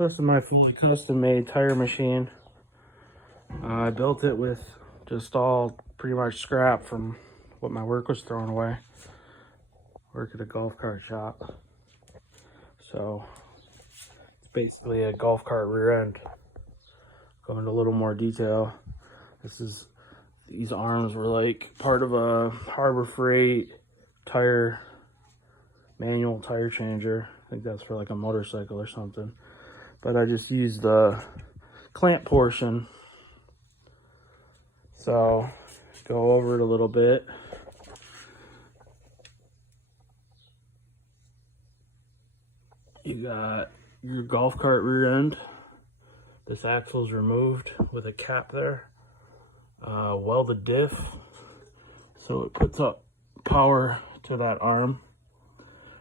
So this is my fully custom made tire machine. I built it with just all pretty much scrap from what my work was throwing away. Work at a golf cart shop. So it's basically a golf cart rear end. Go into a little more detail. These arms were like part of a Harbor Freight manual tire changer. I think that's for like a motorcycle or something. But I just used the clamp portion. So go over it a little bit. You got your golf cart rear end. This axle is removed with a cap there. Welded diff, so it puts up power to that arm.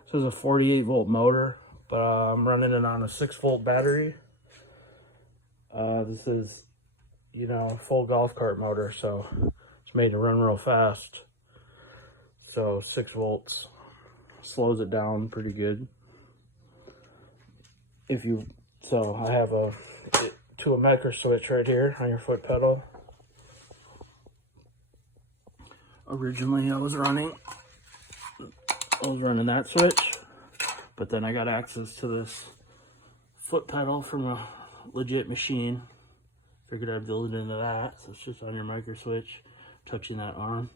So it's a 48 volt motor, but I'm running it on a 6-volt battery. This is, a full golf cart motor, so it's made to run real fast. So 6 volts slows it down pretty good. So I have a micro switch right here on your foot pedal. Originally I was running that switch, but then I got access to this foot pedal from a legit machine. Figured I'd build it into that, so it's just on your micro switch, touching that arm.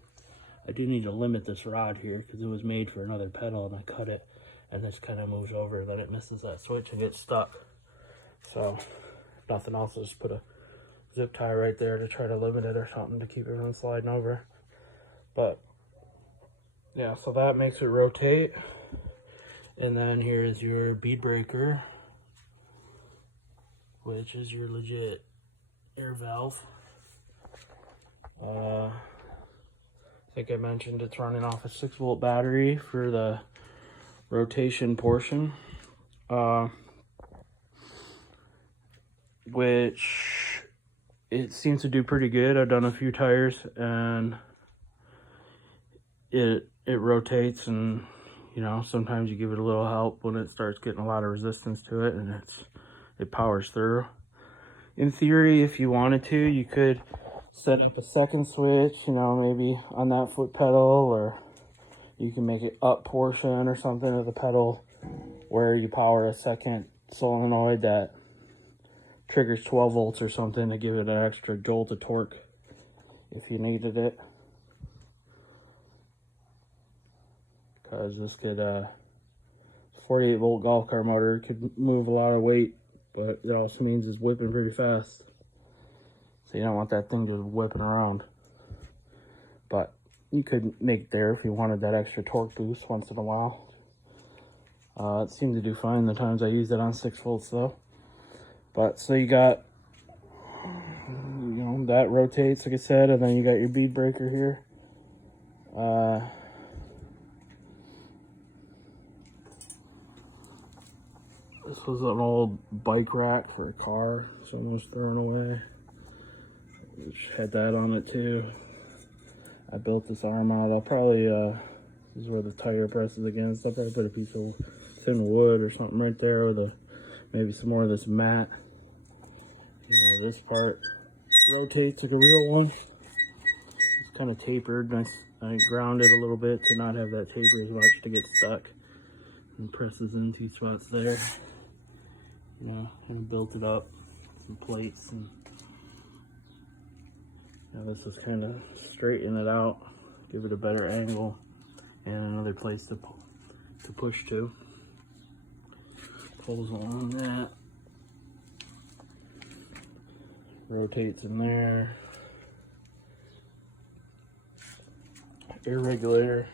I do need to limit this rod here because it was made for another pedal and I cut it, and this kind of moves over, then it misses that switch and gets stuck. So if nothing else, I'll just put a zip tie right there to try to limit it or something to keep it from sliding over. But yeah, so that makes it rotate. And then here is your bead breaker, which is your legit air valve. I think I mentioned it's running off a 6-volt battery for the rotation portion, which it seems to do pretty good. I've done a few tires and it rotates, and sometimes you give it a little help when it starts getting a lot of resistance to it, and it powers through. In theory, if you wanted to, you could set up a second switch, maybe on that foot pedal, or you can make it up portion or something of the pedal where you power a second solenoid that triggers 12 volts or something to give it an extra jolt of torque if you needed it. Because this could 48 volt golf cart motor could move a lot of weight, but it also means it's whipping pretty fast, so you don't want that thing just whipping around. But you could make it there if you wanted that extra torque boost once in a while. It seemed to do fine the times I used it on 6 volts though. But so you got that rotates like I said, and then you got your bead breaker here. This was an old bike rack for a car someone was throwing away, which had that on it too. I built this arm out. I'll probably, this is where the tire presses against. I'll probably put a piece of thin wood or something right there with maybe some more of this mat. This part rotates like a real one. It's kind of tapered. I ground it a little bit to not have that taper as much to get stuck. And presses in 2 spots there. Kind of built it up, some plates, and this is kind of straighten it out, give it a better angle, and another place to push to. Pulls along that, rotates in there. Air regulator.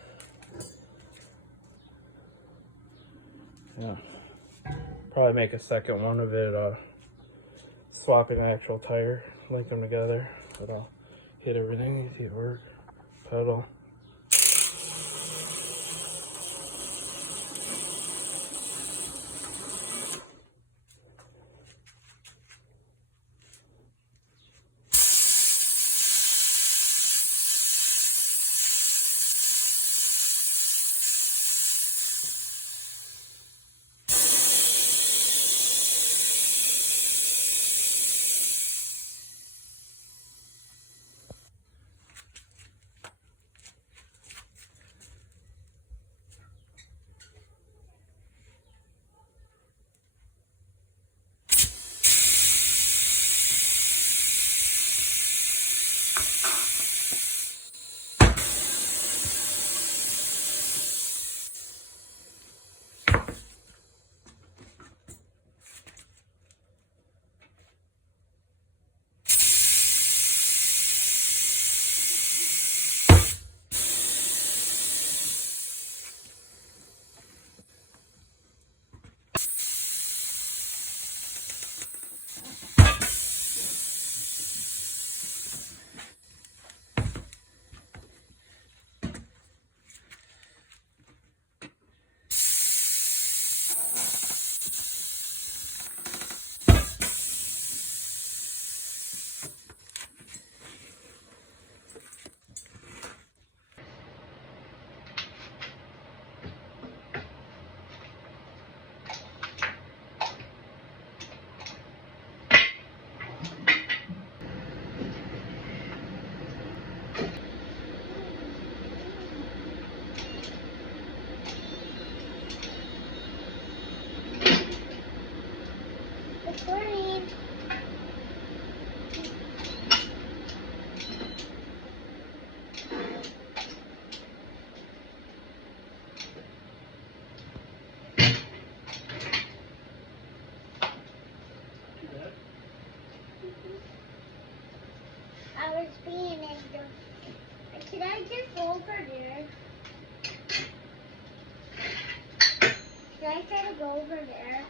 Yeah. Probably make a second one of it, swapping the actual tire, link them together, but I'll hit everything, see it work, pedal. Recording. I was being in the... Can I just go over there? Can I try to go over there?